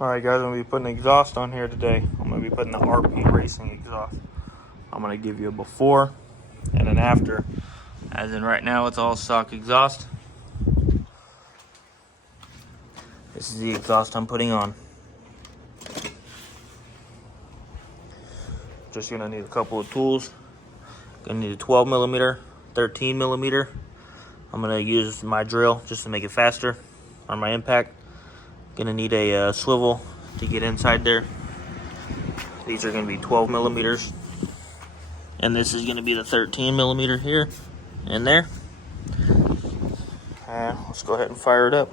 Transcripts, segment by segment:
Alright guys, I'm going to be putting exhaust on here today. I'm going to be putting the RP Racing exhaust. I'm going to give you a before and an after. As in right now it's all stock exhaust. This is the exhaust I'm putting on. Just going to need a couple of tools. Going to need a 12 millimeter, 13 millimeter. I'm going to use my drill just to make it faster on my impact. Gonna need a swivel to get inside there. These are gonna be 12 millimeters. And this is gonna be the 13 millimeter here and there. And let's go ahead and fire it up.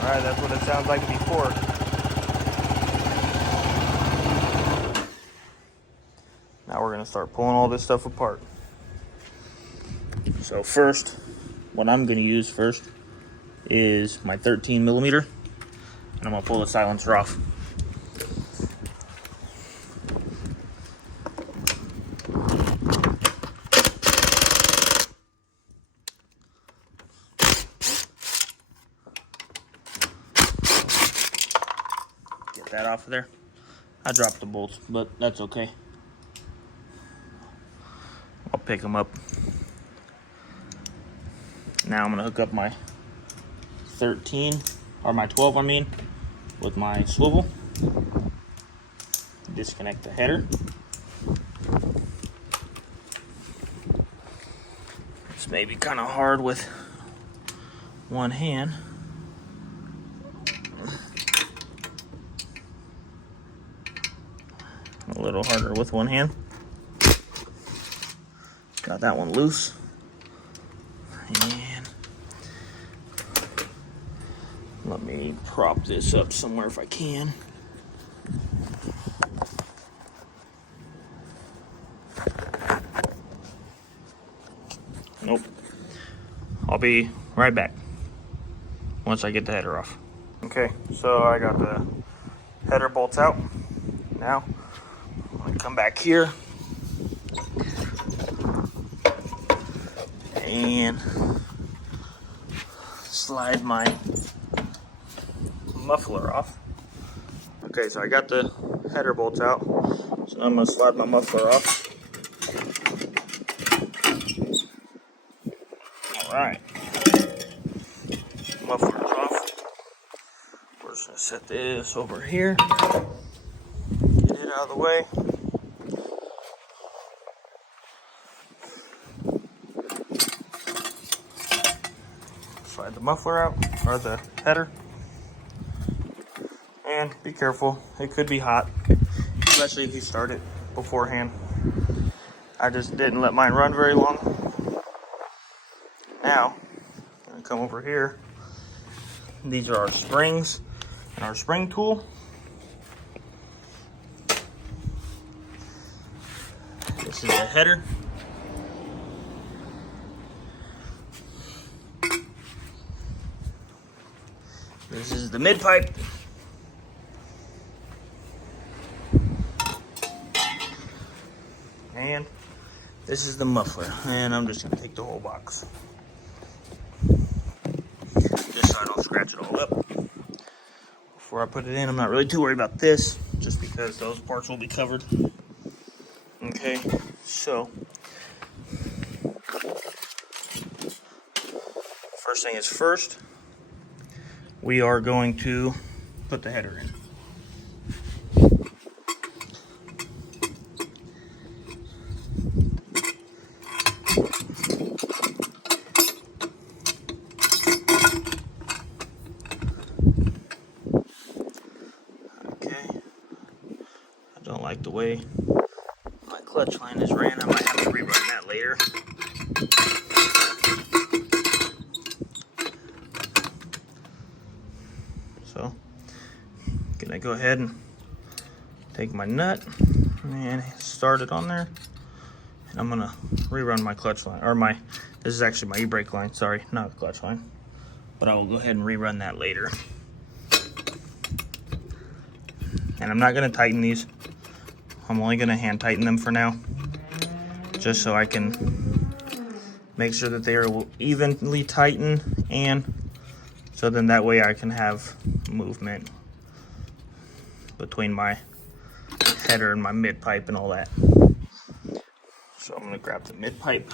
Alright, that's what it sounds like before. Now we're going to start pulling all this stuff apart. So first, what I'm going to use first is my 13 millimeter. And I'm going to pull the silencer off. That off of there. I dropped the bolts, but that's okay. I'll pick them up. Now I'm gonna hook up my 13 or my 12 I mean with my swivel. Disconnect the header. This may be kind of hard with one hand. A little harder with one hand. Got that one loose. And let me prop this up somewhere if I can. Nope. I'll be right back once I get the header off. Okay, so I got the header bolts out. Now come back here and slide my muffler off. Okay, so I got the header bolts out, so I'm going to slide my muffler off. Alright, muffler's off. We're just going to set this over here, get it out of the way. Slide the muffler out, or the header. And be careful, it could be hot, especially if you start it beforehand. I just didn't let mine run very long. Now, I'm gonna come over here. These are our springs and our spring tool. This is the header. This is the mid pipe. And this is the muffler. And I'm just going to take the whole box. Just so I don't scratch it all up. Before I put it in, I'm not really too worried about this, just because those parts will be covered. Okay, so first thing is first. We are going to put the header in. Okay. I don't like the way my clutch line is ran. I might have to rerun that later. So, gonna go ahead and Take my nut and start it on there. And I'm gonna rerun my clutch line, or this is actually my e-brake line, sorry, not the clutch line. But I will go ahead and rerun that later. And I'm not gonna tighten these. I'm only gonna hand tighten them for now, just so I can make sure that they are evenly tightened, and so then that way I can have movement between my header and my mid pipe and all that. So I'm gonna grab the mid pipe,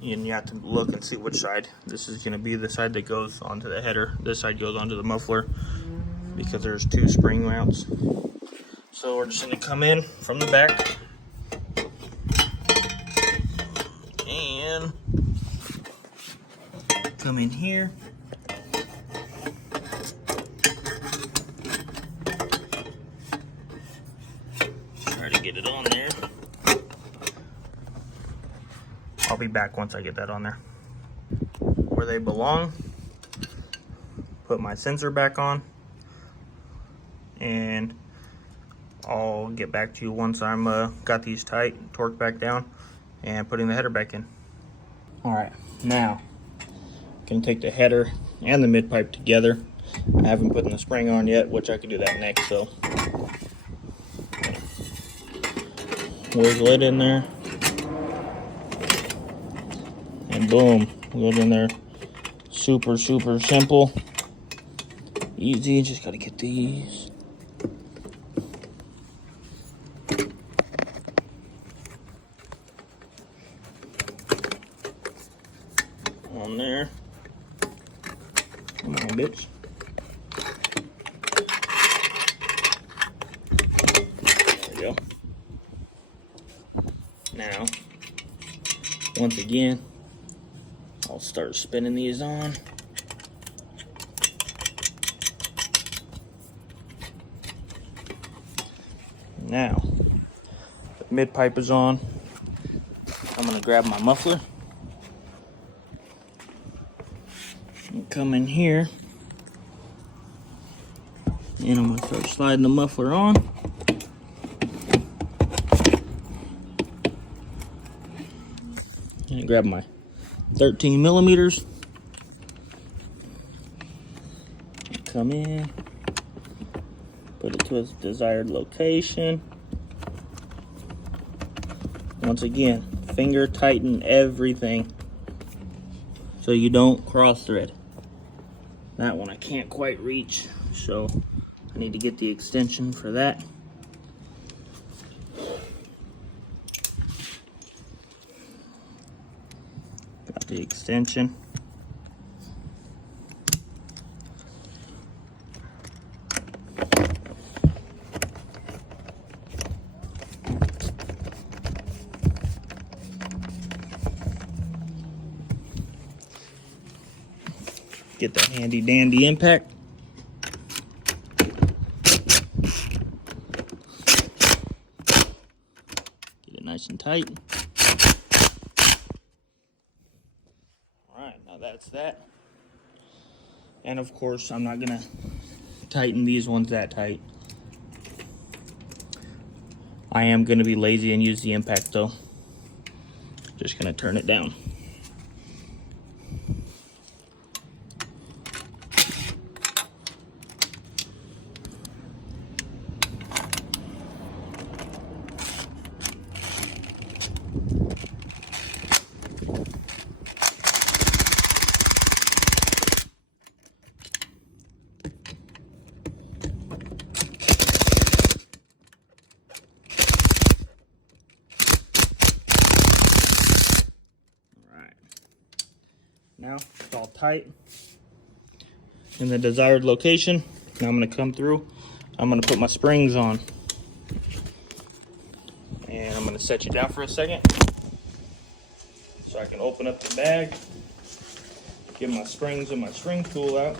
and you have to look and see which side. This is gonna be the side that goes onto the header. This side goes onto the muffler because there's 2 spring mounts. So we're just gonna come in from the back and come in here. Try to get it on there. I'll be back once I get that on there. Where they belong. Put my sensor back on, and I'll get back to you once I'm got these tight, torqued back down, and putting the header back in. All right, now I'm gonna take the header and the mid pipe together. I haven't put the spring on yet, which I could do that next. So wiggle it in there, and boom, wiggle it in there. Super simple, easy. Just gotta get these. On there. Come on, bitch. There we go. Now, once again, I'll start spinning these on. Now, the mid pipe is on. I'm gonna grab my muffler and come in here, and I'm gonna start sliding the muffler on. And grab my 13 millimeters. Come in, put it to its desired location. Once again, finger tighten everything so you don't cross thread. That one I can't quite reach, so I need to get the extension for that. Got the extension. Get the handy dandy impact. Get it nice and tight. All right, now that's that. And of course, I'm not gonna tighten these ones that tight. I am gonna be lazy and use the impact though. Just gonna turn it down. Now it's all tight in the desired location. Now I'm going to come through. I'm going to put my springs on. And I'm going to set you down for a second so I can open up the bag, get my springs and my string tool out.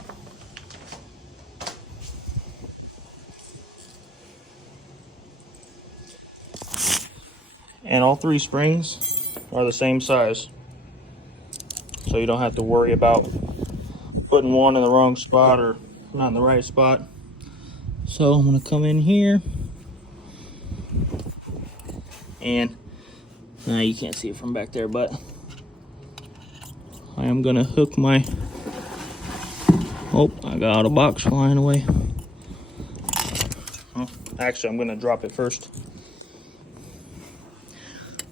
And all 3 springs are the same size, so you don't have to worry about putting one in the wrong spot or not in the right spot. So I'm gonna come in here And you can't see it from back there, but I am gonna hook my, oh, I got a box flying away. Oh, actually, I'm gonna drop it first.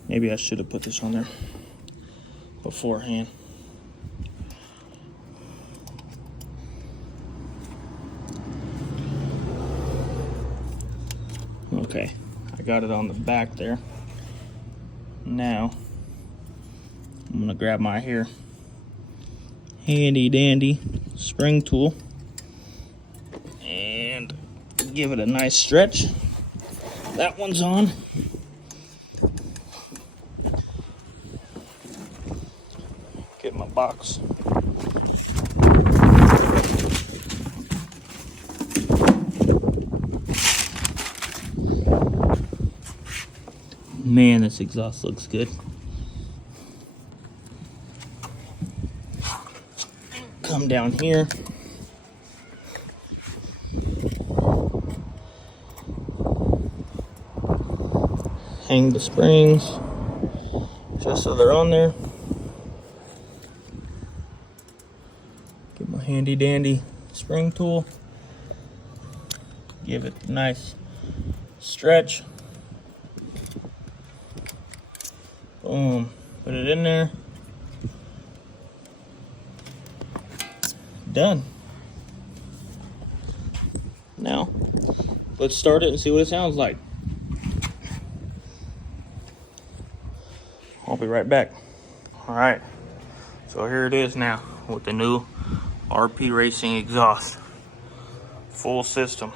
Maybe I should have put this on there beforehand. Okay, I got it on the back there. Now, I'm gonna grab my here handy dandy spring tool and give it a nice stretch. That one's on. Get my box. Man, this exhaust looks good. Come down here. Hang the springs just so they're on there. Get my handy dandy spring tool. Give it a nice stretch. Boom. Put it in there. Done. Now, let's start it and see what it sounds like. I'll be right back. All right, so here it is now with the new RP Racing exhaust. Full system.